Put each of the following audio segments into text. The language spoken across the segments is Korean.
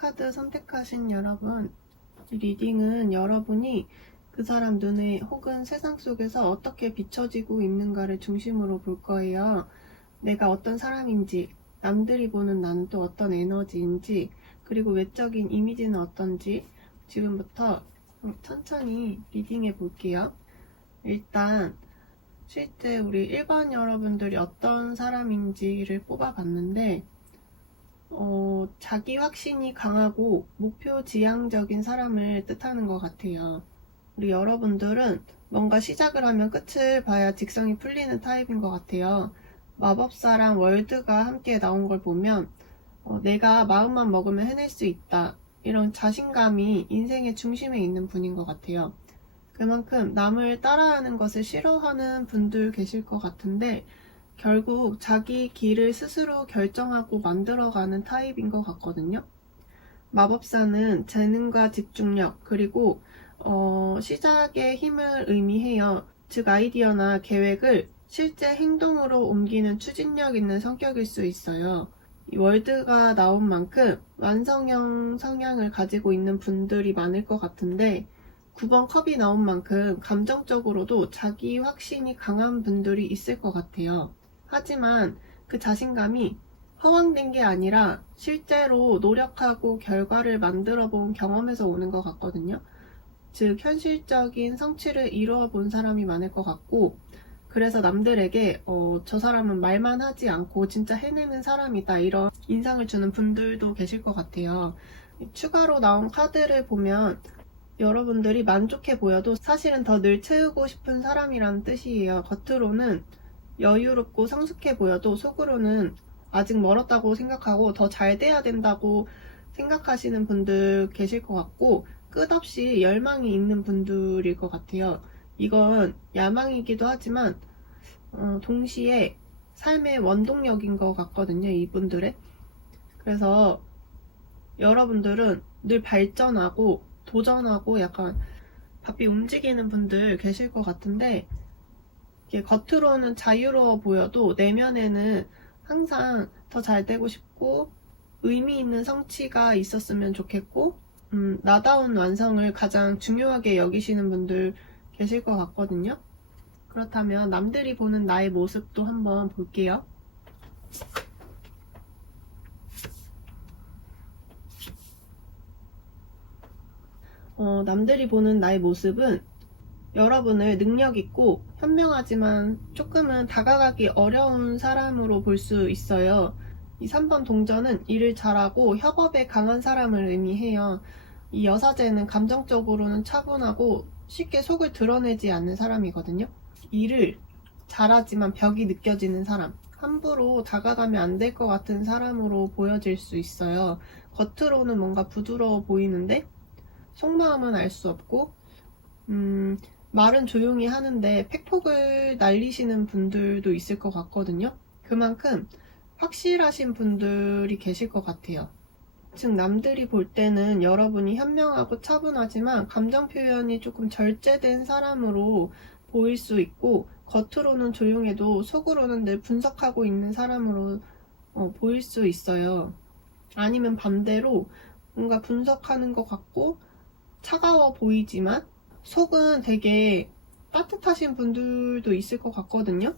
카드 선택하신 여러분, 이 리딩은 여러분이 그 사람 눈에 혹은 세상 속에서 어떻게 비춰지고 있는가를 중심으로 볼 거예요. 내가 어떤 사람인지, 남들이 보는 나는 또 어떤 에너지인지, 그리고 외적인 이미지는 어떤지 지금부터 천천히 리딩해 볼게요. 일단 실제 우리 일반 여러분들이 어떤 사람인지를 뽑아봤는데 자기 확신이 강하고 목표 지향적인 사람을 뜻하는 것 같아요. 우리 여러분들은 뭔가 시작을 하면 끝을 봐야 직성이 풀리는 타입인 것 같아요. 마법사랑 월드가 함께 나온 걸 보면 내가 마음만 먹으면 해낼 수 있다, 이런 자신감이 인생의 중심에 있는 분인 것 같아요. 그만큼 남을 따라하는 것을 싫어하는 분들 계실 것 같은데 결국 자기 길을 스스로 결정하고 만들어가는 타입인 것 같거든요. 마법사는 재능과 집중력, 그리고 시작의 힘을 의미해요. 즉 아이디어나 계획을 실제 행동으로 옮기는 추진력 있는 성격일 수 있어요. 이 월드가 나온 만큼 완성형 성향을 가지고 있는 분들이 많을 것 같은데 9번 컵이 나온 만큼 감정적으로도 자기 확신이 강한 분들이 있을 것 같아요. 하지만 그 자신감이 허황된 게 아니라 실제로 노력하고 결과를 만들어 본 경험에서 오는 것 같거든요. 즉 현실적인 성취를 이루어 본 사람이 많을 것 같고, 그래서 남들에게 저 사람은 말만 하지 않고 진짜 해내는 사람이다, 이런 인상을 주는 분들도 계실 것 같아요. 추가로 나온 카드를 보면 여러분들이 만족해 보여도 사실은 더 늘 채우고 싶은 사람이라는 뜻이에요. 겉으로는 여유롭고 성숙해 보여도 속으로는 아직 멀었다고 생각하고 더 잘 돼야 된다고 생각하시는 분들 계실 것 같고, 끝없이 열망이 있는 분들일 것 같아요. 이건 야망이기도 하지만 동시에 삶의 원동력인 것 같거든요, 이분들의. 그래서 여러분들은 늘 발전하고 도전하고 약간 바삐 움직이는 분들 계실 것 같은데, 이게 겉으로는 자유로워 보여도 내면에는 항상 더 잘 되고 싶고 의미 있는 성취가 있었으면 좋겠고 나다운 완성을 가장 중요하게 여기시는 분들 계실 것 같거든요. 그렇다면 남들이 보는 나의 모습도 한번 볼게요. 남들이 보는 나의 모습은 여러분을 능력있고 현명하지만 조금은 다가가기 어려운 사람으로 볼 수 있어요. 이 3번 동전은 일을 잘하고 협업에 강한 사람을 의미해요. 이 여사제는 감정적으로는 차분하고 쉽게 속을 드러내지 않는 사람이거든요. 일을 잘하지만 벽이 느껴지는 사람, 함부로 다가가면 안 될 것 같은 사람으로 보여질 수 있어요. 겉으로는 뭔가 부드러워 보이는데 속마음은 알 수 없고 말은 조용히 하는데 팩폭을 날리시는 분들도 있을 것 같거든요. 그만큼 확실하신 분들이 계실 것 같아요. 즉 남들이 볼 때는 여러분이 현명하고 차분하지만 감정 표현이 조금 절제된 사람으로 보일 수 있고, 겉으로는 조용해도 속으로는 늘 분석하고 있는 사람으로 보일 수 있어요. 아니면 반대로 뭔가 분석하는 것 같고 차가워 보이지만 속은 되게 따뜻하신 분들도 있을 것 같거든요.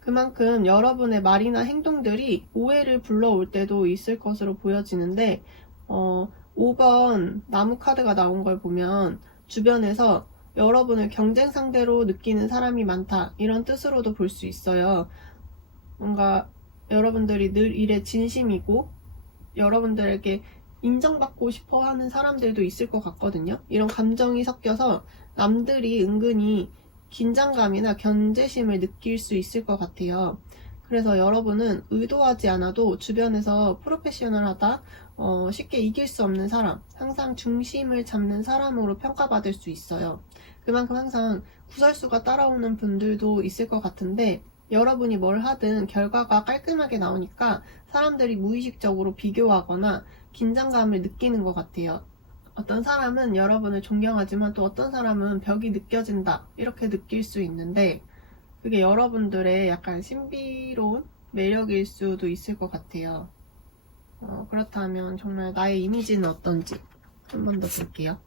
그만큼 여러분의 말이나 행동들이 오해를 불러올 때도 있을 것으로 보여지는데 5번 나무 카드가 나온 걸 보면 주변에서 여러분을 경쟁 상대로 느끼는 사람이 많다, 이런 뜻으로도 볼 수 있어요. 뭔가 여러분들이 늘 일에 진심이고 여러분들에게 인정받고 싶어 하는 사람들도 있을 것 같거든요. 이런 감정이 섞여서 남들이 은근히 긴장감이나 견제심을 느낄 수 있을 것 같아요. 그래서 여러분은 의도하지 않아도 주변에서 프로페셔널하다, 쉽게 이길 수 없는 사람, 항상 중심을 잡는 사람으로 평가받을 수 있어요. 그만큼 항상 구설수가 따라오는 분들도 있을 것 같은데, 여러분이 뭘 하든 결과가 깔끔하게 나오니까 사람들이 무의식적으로 비교하거나 긴장감을 느끼는 것 같아요. 어떤 사람은 여러분을 존경하지만 또 어떤 사람은 벽이 느껴진다, 이렇게 느낄 수 있는데 그게 여러분들의 약간 신비로운 매력일 수도 있을 것 같아요. 그렇다면 정말 나의 이미지는 어떤지 한 번 더 볼게요.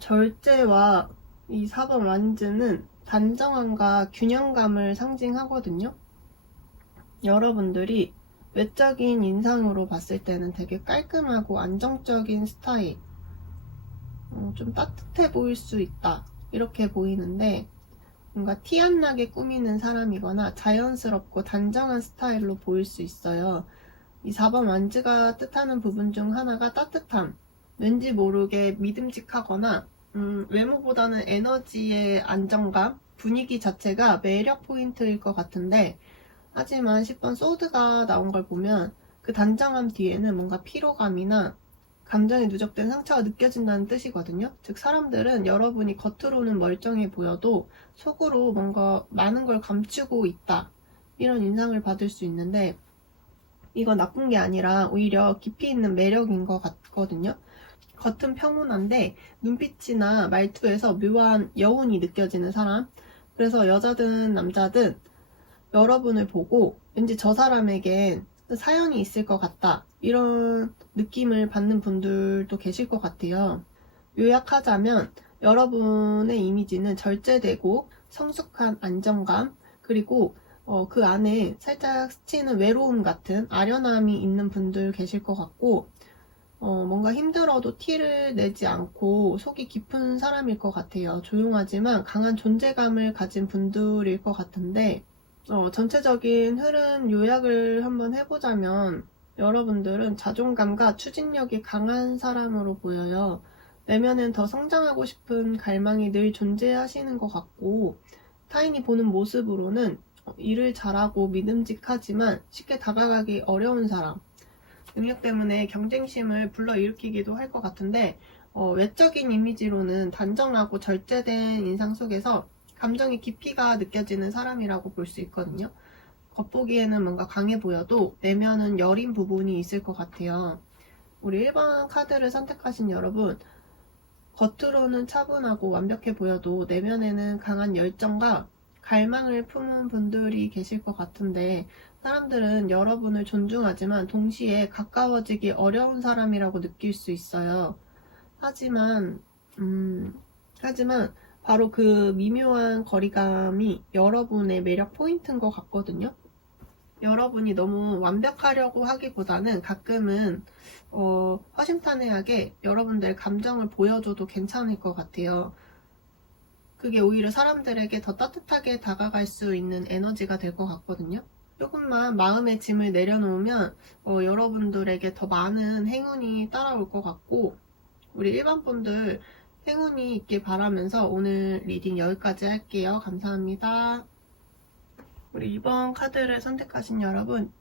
절제와 이 4번 완즈는 단정함과 균형감을 상징하거든요. 여러분들이 외적인 인상으로 봤을 때는 되게 깔끔하고 안정적인 스타일, 좀 따뜻해 보일 수 있다 이렇게 보이는데, 뭔가 티 안 나게 꾸미는 사람이거나 자연스럽고 단정한 스타일로 보일 수 있어요. 이 4번 완즈가 뜻하는 부분 중 하나가 따뜻함, 왠지 모르게 믿음직하거나 외모보다는 에너지의 안정감, 분위기 자체가 매력 포인트일 것 같은데, 하지만 10번 소드가 나온 걸 보면 그 단정함 뒤에는 뭔가 피로감이나 감정이 누적된 상처가 느껴진다는 뜻이거든요. 즉 사람들은 여러분이 겉으로는 멀쩡해 보여도 속으로 뭔가 많은 걸 감추고 있다, 이런 인상을 받을 수 있는데, 이건 나쁜 게 아니라 오히려 깊이 있는 매력인 것 같거든요. 겉은 평온한데 눈빛이나 말투에서 묘한 여운이 느껴지는 사람. 그래서 여자든 남자든 여러분을 보고 왠지 저 사람에겐 사연이 있을 것 같다, 이런 느낌을 받는 분들도 계실 것 같아요. 요약하자면 여러분의 이미지는 절제되고 성숙한 안정감, 그리고 그 안에 살짝 스치는 외로움 같은 아련함이 있는 분들 계실 것 같고, 뭔가 힘들어도 티를 내지 않고 속이 깊은 사람일 것 같아요. 조용하지만 강한 존재감을 가진 분들일 것 같은데, 전체적인 흐름 요약을 한번 해보자면 여러분들은 자존감과 추진력이 강한 사람으로 보여요. 내면엔 더 성장하고 싶은 갈망이 늘 존재하시는 것 같고, 타인이 보는 모습으로는 일을 잘하고 믿음직하지만 쉽게 다가가기 어려운 사람, 능력 때문에 경쟁심을 불러일으키기도 할 것 같은데, 외적인 이미지로는 단정하고 절제된 인상 속에서 감정의 깊이가 느껴지는 사람이라고 볼 수 있거든요. 겉보기에는 뭔가 강해 보여도 내면은 여린 부분이 있을 것 같아요. 우리 1번 카드를 선택하신 여러분, 겉으로는 차분하고 완벽해 보여도 내면에는 강한 열정과 갈망을 품은 분들이 계실 것 같은데, 사람들은 여러분을 존중하지만 동시에 가까워지기 어려운 사람이라고 느낄 수 있어요. 하지만 바로 그 미묘한 거리감이 여러분의 매력 포인트인 것 같거든요. 여러분이 너무 완벽하려고 하기보다는 가끔은 허심탄회하게 여러분들의 감정을 보여줘도 괜찮을 것 같아요. 그게 오히려 사람들에게 더 따뜻하게 다가갈 수 있는 에너지가 될 것 같거든요. 조금만 마음의 짐을 내려놓으면 여러분들에게 더 많은 행운이 따라올 것 같고, 우리 일반 분들 행운이 있길 바라면서 오늘 리딩 여기까지 할게요. 감사합니다. 우리 2번 카드를 선택하신 여러분,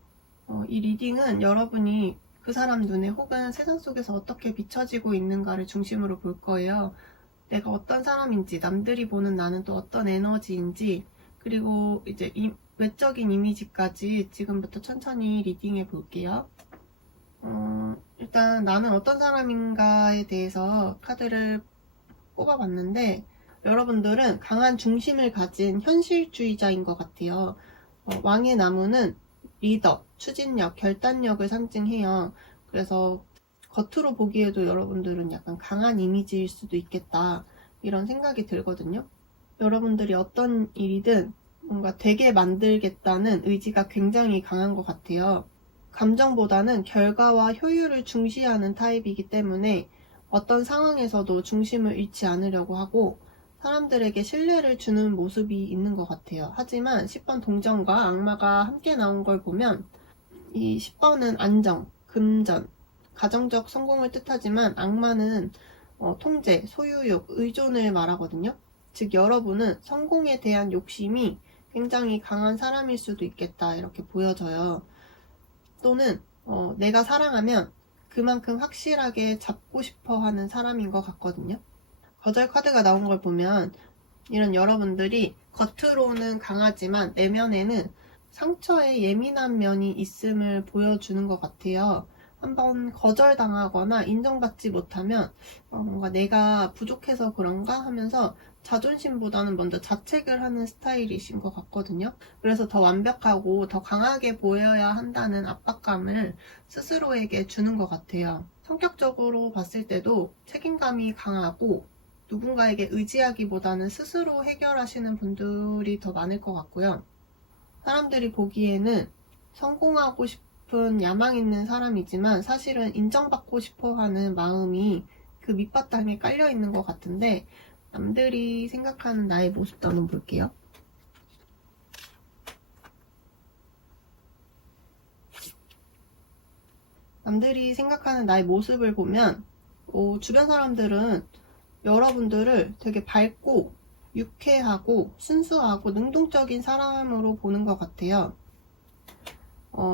이 리딩은 여러분이 그 사람 눈에 혹은 세상 속에서 어떻게 비춰지고 있는가를 중심으로 볼 거예요. 내가 어떤 사람인지, 남들이 보는 나는 또 어떤 에너지인지, 그리고 이제 외적인 이미지까지 지금부터 천천히 리딩해 볼게요. 일단 나는 어떤 사람인가에 대해서 카드를 뽑아봤는데, 여러분들은 강한 중심을 가진 현실주의자인 것 같아요. 왕의 나무는 리더, 추진력, 결단력을 상징해요. 그래서 겉으로 보기에도 여러분들은 약간 강한 이미지일 수도 있겠다, 이런 생각이 들거든요. 여러분들이 어떤 일이든 뭔가 되게 만들겠다는 의지가 굉장히 강한 것 같아요. 감정보다는 결과와 효율을 중시하는 타입이기 때문에 어떤 상황에서도 중심을 잃지 않으려고 하고 사람들에게 신뢰를 주는 모습이 있는 것 같아요. 하지만 10번 동전과 악마가 함께 나온 걸 보면 이 10번은 안정, 금전, 가정적 성공을 뜻하지만 악마는 통제, 소유욕, 의존을 말하거든요. 즉 여러분은 성공에 대한 욕심이 굉장히 강한 사람일 수도 있겠다, 이렇게 보여져요. 또는 내가 사랑하면 그만큼 확실하게 잡고 싶어 하는 사람인 것 같거든요. 거절 카드가 나온 걸 보면 이런 여러분들이 겉으로는 강하지만 내면에는 상처에 예민한 면이 있음을 보여주는 것 같아요. 한번 거절당하거나 인정받지 못하면 뭔가 내가 부족해서 그런가 하면서 자존심보다는 먼저 자책을 하는 스타일이신 것 같거든요. 그래서 더 완벽하고 더 강하게 보여야 한다는 압박감을 스스로에게 주는 것 같아요. 성격적으로 봤을 때도 책임감이 강하고 누군가에게 의지하기보다는 스스로 해결하시는 분들이 더 많을 것 같고요. 사람들이 보기에는 성공하고 싶은 야망 있는 사람이지만 사실은 인정받고 싶어 하는 마음이 그 밑바탕에 깔려 있는 것 같은데, 남들이 생각하는 나의 모습도 한번 볼게요. 남들이 생각하는 나의 모습을 보면 주변 사람들은 여러분들을 되게 밝고 유쾌하고 순수하고 능동적인 사람으로 보는 것 같아요.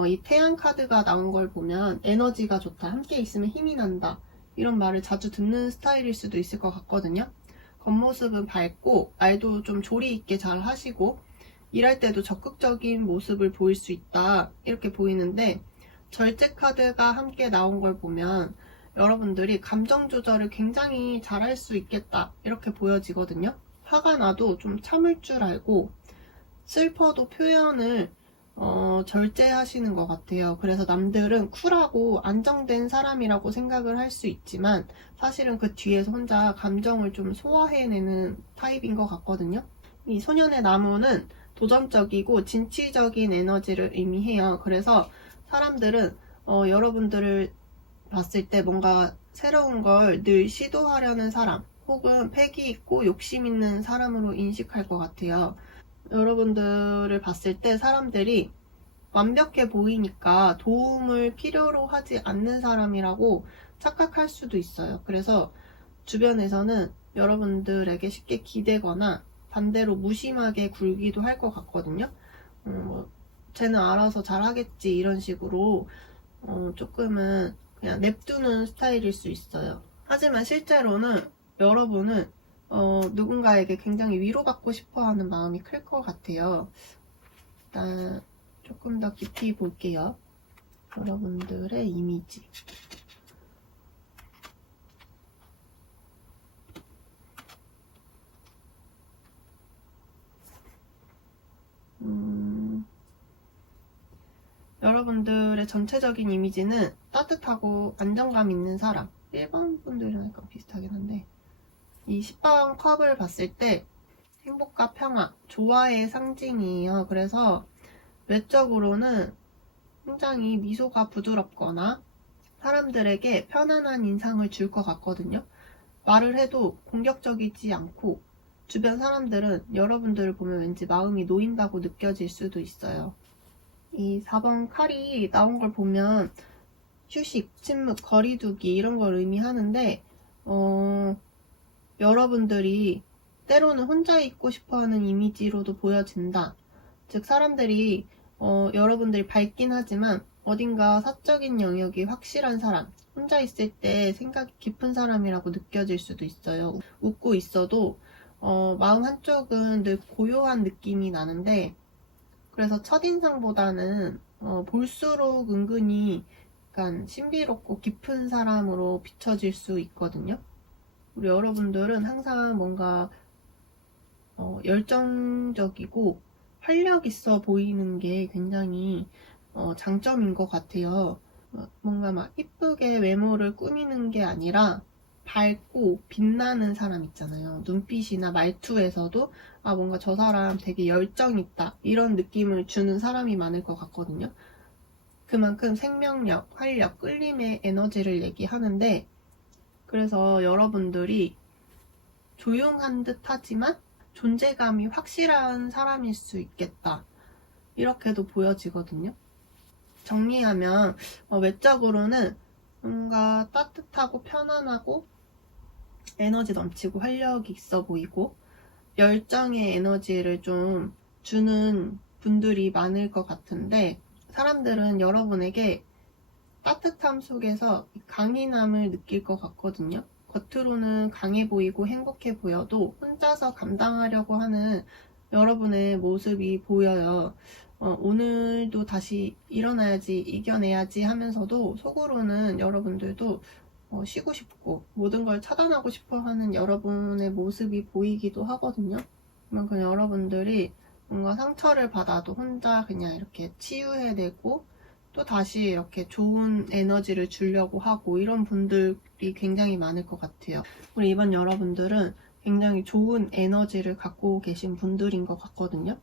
이 태양 카드가 나온 걸 보면 에너지가 좋다, 함께 있으면 힘이 난다, 이런 말을 자주 듣는 스타일일 수도 있을 것 같거든요. 겉모습은 밝고 말도 좀 조리 있게 잘 하시고 일할 때도 적극적인 모습을 보일 수 있다, 이렇게 보이는데, 절제 카드가 함께 나온 걸 보면 여러분들이 감정 조절을 굉장히 잘할 수 있겠다, 이렇게 보여지거든요. 화가 나도 좀 참을 줄 알고 슬퍼도 표현을 절제하시는 것 같아요. 그래서 남들은 쿨하고 안정된 사람이라고 생각을 할 수 있지만 사실은 그 뒤에서 혼자 감정을 좀 소화해내는 타입인 것 같거든요. 이 소년의 나무는 도전적이고 진취적인 에너지를 의미해요. 그래서 사람들은 여러분들을 봤을 때 뭔가 새로운 걸 늘 시도하려는 사람, 혹은 패기 있고 욕심 있는 사람으로 인식할 것 같아요. 여러분들을 봤을 때 사람들이 완벽해 보이니까 도움을 필요로 하지 않는 사람이라고 착각할 수도 있어요. 그래서 주변에서는 여러분들에게 쉽게 기대거나 반대로 무심하게 굴기도 할 것 같거든요. 쟤는 알아서 잘하겠지, 이런 식으로 조금은 그냥 냅두는 스타일일 수 있어요. 하지만 실제로는 여러분은 누군가에게 굉장히 위로받고 싶어하는 마음이 클 것 같아요. 일단 조금 더 깊이 볼게요. 여러분들의 이미지. 여러분들의 전체적인 이미지는 따뜻하고 안정감 있는 사람. 1번 분들이랑 약간 비슷하긴 한데, 이 10번 컵을 봤을 때 행복과 평화, 조화의 상징이에요. 그래서 외적으로는 굉장히 미소가 부드럽거나 사람들에게 편안한 인상을 줄 것 같거든요. 말을 해도 공격적이지 않고 주변 사람들은 여러분들을 보면 왠지 마음이 놓인다고 느껴질 수도 있어요. 이 4번 칼이 나온 걸 보면 휴식, 침묵, 거리두기, 이런 걸 의미하는데 여러분들이 때로는 혼자 있고 싶어하는 이미지로도 보여진다. 즉 사람들이 여러분들이 밝긴 하지만 어딘가 사적인 영역이 확실한 사람, 혼자 있을 때 생각이 깊은 사람이라고 느껴질 수도 있어요. 웃고 있어도 마음 한쪽은 늘 고요한 느낌이 나는데, 그래서 첫인상보다는 볼수록 은근히 약간 신비롭고 깊은 사람으로 비춰질 수 있거든요. 우리 여러분들은 항상 뭔가 열정적이고 활력 있어 보이는 게 굉장히 장점인 것 같아요. 뭔가 막 이쁘게 외모를 꾸미는 게 아니라 밝고 빛나는 사람 있잖아요. 눈빛이나 말투에서도 뭔가 저 사람 되게 열정 있다, 이런 느낌을 주는 사람이 많을 것 같거든요. 그만큼 생명력, 활력, 끌림의 에너지를 얘기하는데, 그래서 여러분들이 조용한 듯 하지만 존재감이 확실한 사람일 수 있겠다, 이렇게도 보여지거든요. 정리하면 외적으로는 뭔가 따뜻하고 편안하고 에너지 넘치고 활력이 있어 보이고 열정의 에너지를 좀 주는 분들이 많을 것 같은데, 사람들은 여러분에게 따뜻함 속에서 강인함을 느낄 것 같거든요. 겉으로는 강해 보이고 행복해 보여도 혼자서 감당하려고 하는 여러분의 모습이 보여요. 오늘도 다시 일어나야지, 이겨내야지 하면서도 속으로는 여러분들도 쉬고 싶고 모든 걸 차단하고 싶어 하는 여러분의 모습이 보이기도 하거든요. 그만큼 여러분들이 뭔가 상처를 받아도 혼자 그냥 이렇게 치유해내고 또 다시 이렇게 좋은 에너지를 주려고 하고 이런 분들이 굉장히 많을 것 같아요. 우리 이번 여러분들은 굉장히 좋은 에너지를 갖고 계신 분들인 것 같거든요.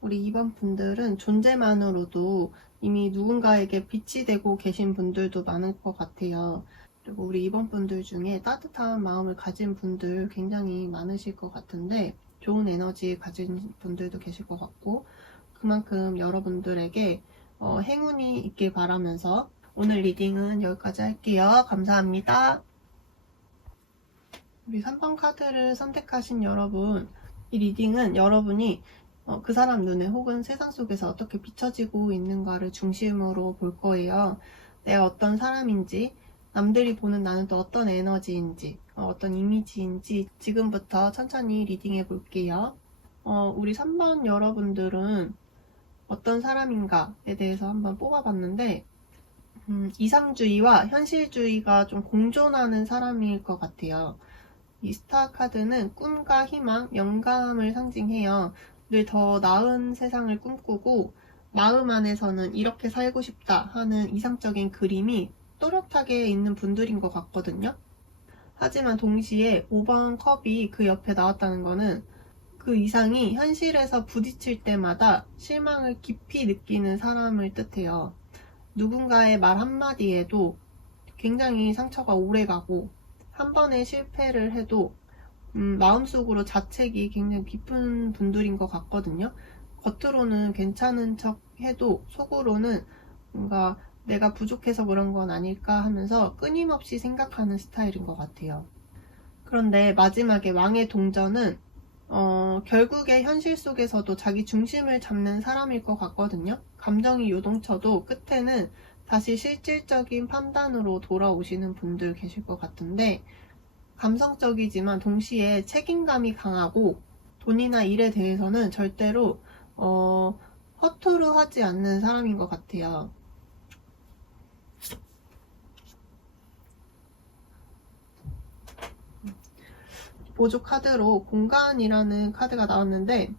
우리 이번 분들은 존재만으로도 이미 누군가에게 빛이 되고 계신 분들도 많을 것 같아요. 그리고 우리 이번 분들 중에 따뜻한 마음을 가진 분들 굉장히 많으실 것 같은데 좋은 에너지 가진 분들도 계실 것 같고 그만큼 여러분들에게 행운이 있길 바라면서 오늘 리딩은 여기까지 할게요. 감사합니다. 우리 3번 카드를 선택하신 여러분, 이 리딩은 여러분이 그 사람 눈에 혹은 세상 속에서 어떻게 비춰지고 있는가를 중심으로 볼 거예요. 내가 어떤 사람인지, 남들이 보는 나는 또 어떤 에너지인지, 어떤 이미지인지 지금부터 천천히 리딩해 볼게요. 우리 3번 여러분들은 어떤 사람인가에 대해서 한번 뽑아봤는데 이상주의와 현실주의가 좀 공존하는 사람일 것 같아요. 이 스타 카드는 꿈과 희망, 영감을 상징해요. 늘 더 나은 세상을 꿈꾸고 마음 안에서는 이렇게 살고 싶다 하는 이상적인 그림이 또렷하게 있는 분들인 것 같거든요. 하지만 동시에 5번 컵이 그 옆에 나왔다는 거는 그 이상이 현실에서 부딪힐 때마다 실망을 깊이 느끼는 사람을 뜻해요. 누군가의 말 한마디에도 굉장히 상처가 오래가고 한 번의 실패를 해도 마음속으로 자책이 굉장히 깊은 분들인 것 같거든요. 겉으로는 괜찮은 척 해도 속으로는 뭔가 내가 부족해서 그런 건 아닐까 하면서 끊임없이 생각하는 스타일인 것 같아요. 그런데 마지막에 왕의 동전은 결국에 현실 속에서도 자기 중심을 잡는 사람일 것 같거든요. 감정이 요동쳐도 끝에는 다시 실질적인 판단으로 돌아오시는 분들 계실 것 같은데 감성적이지만 동시에 책임감이 강하고 돈이나 일에 대해서는 절대로 허투루 하지 않는 사람인 것 같아요. 보조 카드로 공간이라는 카드가 나왔는데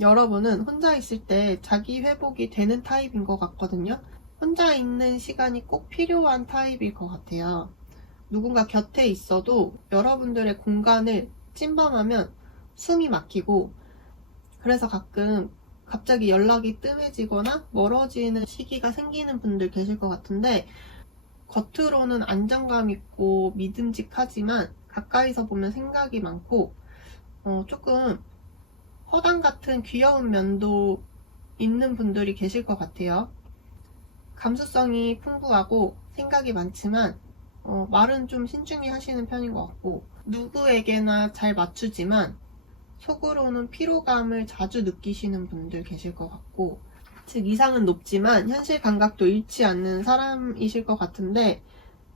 여러분은 혼자 있을 때 자기 회복이 되는 타입인 것 같거든요. 혼자 있는 시간이 꼭 필요한 타입일 것 같아요. 누군가 곁에 있어도 여러분들의 공간을 침범하면 숨이 막히고 그래서 가끔 갑자기 연락이 뜸해지거나 멀어지는 시기가 생기는 분들 계실 것 같은데 겉으로는 안정감 있고 믿음직하지만 가까이서 보면 생각이 많고 조금 허당 같은 귀여운 면도 있는 분들이 계실 것 같아요. 감수성이 풍부하고 생각이 많지만 말은 좀 신중히 하시는 편인 것 같고 누구에게나 잘 맞추지만 속으로는 피로감을 자주 느끼시는 분들 계실 것 같고 즉 이상은 높지만 현실 감각도 잃지 않는 사람이실 것 같은데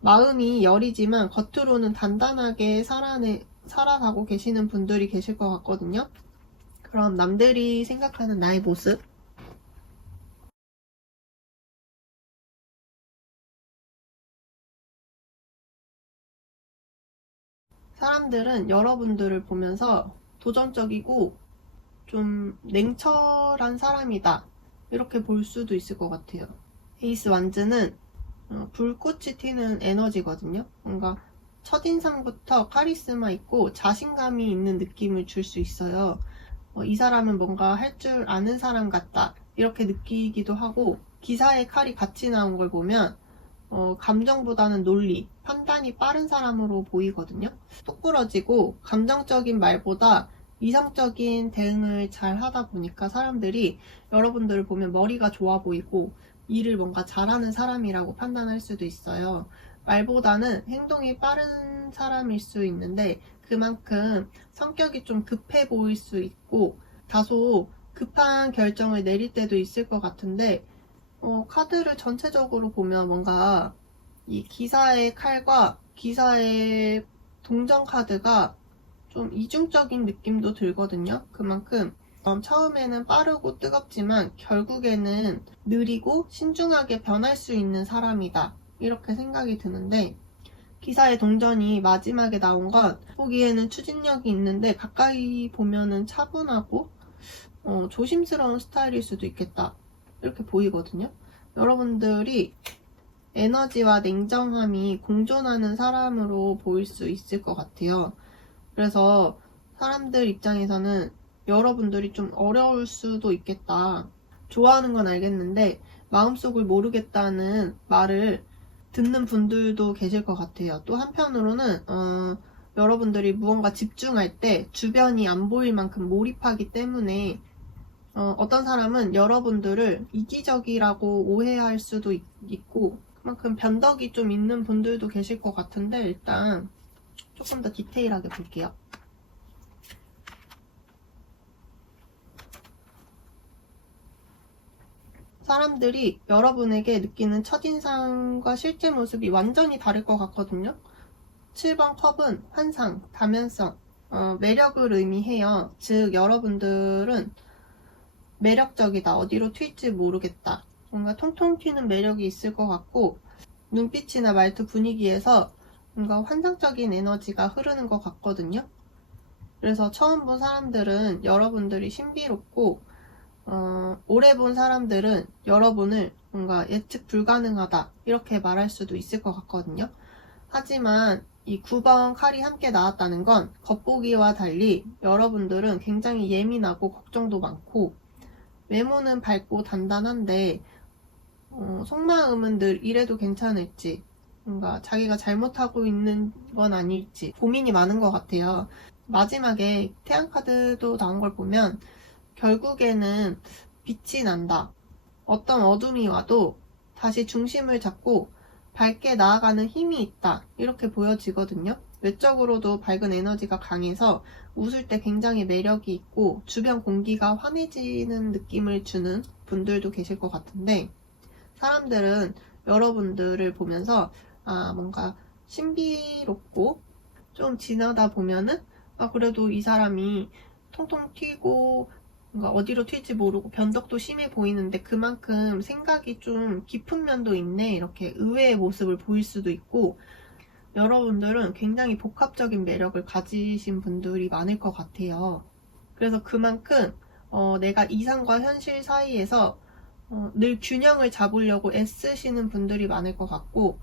마음이 여리지만 겉으로는 단단하게 살아가고 계시는 분들이 계실 것 같거든요. 그럼 남들이 생각하는 나의 모습 사람들은 여러분들을 보면서 도전적이고 좀 냉철한 사람이다 이렇게 볼 수도 있을 것 같아요. 에이스 완즈는 불꽃이 튀는 에너지거든요. 뭔가 첫인상부터 카리스마 있고 자신감이 있는 느낌을 줄 수 있어요. 이 사람은 뭔가 할 줄 아는 사람 같다 이렇게 느끼기도 하고 기사에 칼이 같이 나온 걸 보면 감정보다는 논리, 판단이 빠른 사람으로 보이거든요. 똑부러지고 감정적인 말보다 이성적인 대응을 잘 하다 보니까 사람들이 여러분들을 보면 머리가 좋아 보이고 일을 뭔가 잘하는 사람이라고 판단할 수도 있어요. 말보다는 행동이 빠른 사람일 수 있는데 그만큼 성격이 좀 급해 보일 수 있고 다소 급한 결정을 내릴 때도 있을 것 같은데 카드를 전체적으로 보면 뭔가 이 기사의 칼과 기사의 동전 카드가 좀 이중적인 느낌도 들거든요. 그만큼 처음에는 빠르고 뜨겁지만 결국에는 느리고 신중하게 변할 수 있는 사람이다. 이렇게 생각이 드는데, 기사의 동전이 마지막에 나온 건 보기에는 추진력이 있는데 가까이 보면은 차분하고 조심스러운 스타일일 수도 있겠다. 이렇게 보이거든요. 여러분들이 에너지와 냉정함이 공존하는 사람으로 보일 수 있을 것 같아요. 그래서 사람들 입장에서는 여러분들이 좀 어려울 수도 있겠다. 좋아하는 건 알겠는데 마음속을 모르겠다는 말을 듣는 분들도 계실 것 같아요. 또 한편으로는 여러분들이 무언가 집중할 때 주변이 안 보일 만큼 몰입하기 때문에 어떤 사람은 여러분들을 이기적이라고 오해할 수도 있고, 그만큼 변덕이 좀 있는 분들도 계실 것 같은데, 일단 조금 더 디테일하게 볼게요. 사람들이 여러분에게 느끼는 첫인상과 실제 모습이 완전히 다를 것 같거든요. 7번 컵은 환상, 다면성, 매력을 의미해요. 즉 여러분들은 매력적이다, 어디로 튈지 모르겠다, 뭔가 통통 튀는 매력이 있을 것 같고, 눈빛이나 말투 분위기에서 뭔가 환상적인 에너지가 흐르는 것 같거든요. 그래서 처음 본 사람들은 여러분들이 신비롭고, 오래 본 사람들은 여러분을 뭔가 예측 불가능하다, 이렇게 말할 수도 있을 것 같거든요. 하지만 이 9번 칼이 함께 나왔다는 건 겉보기와 달리 여러분들은 굉장히 예민하고 걱정도 많고, 외모는 밝고 단단한데 속마음은 늘 이래도 괜찮을지, 뭔가 자기가 잘못하고 있는 건 아닐지 고민이 많은 것 같아요. 마지막에 태양카드도 나온 걸 보면 결국에는 빛이 난다, 어떤 어둠이 와도 다시 중심을 잡고 밝게 나아가는 힘이 있다, 이렇게 보여지거든요. 외적으로도 밝은 에너지가 강해서 웃을 때 굉장히 매력이 있고 주변 공기가 환해지는 느낌을 주는 분들도 계실 것 같은데, 사람들은 여러분들을 보면서 뭔가 신비롭고, 좀 지나다 보면은 그래도 이 사람이 통통 튀고 뭔가 어디로 튈지 모르고 변덕도 심해 보이는데 그만큼 생각이 좀 깊은 면도 있네, 이렇게 의외의 모습을 보일 수도 있고, 여러분들은 굉장히 복합적인 매력을 가지신 분들이 많을 것 같아요. 그래서 그만큼 내가 이상과 현실 사이에서 늘 균형을 잡으려고 애쓰시는 분들이 많을 것 같고,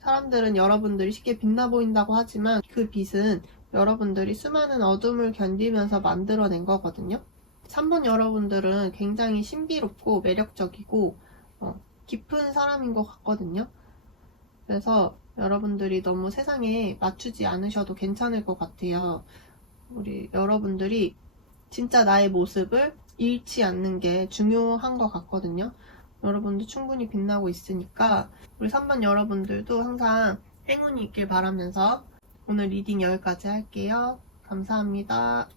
사람들은 여러분들이 쉽게 빛나 보인다고 하지만 그 빛은 여러분들이 수많은 어둠을 견디면서 만들어낸 거거든요. 3번 여러분들은 굉장히 신비롭고 매력적이고 깊은 사람인 것 같거든요. 그래서 여러분들이 너무 세상에 맞추지 않으셔도 괜찮을 것 같아요. 우리 여러분들이 진짜 나의 모습을 잃지 않는 게 중요한 것 같거든요. 여러분도 충분히 빛나고 있으니까 우리 3번 여러분들도 항상 행운이 있길 바라면서 오늘 리딩 여기까지 할게요. 감사합니다.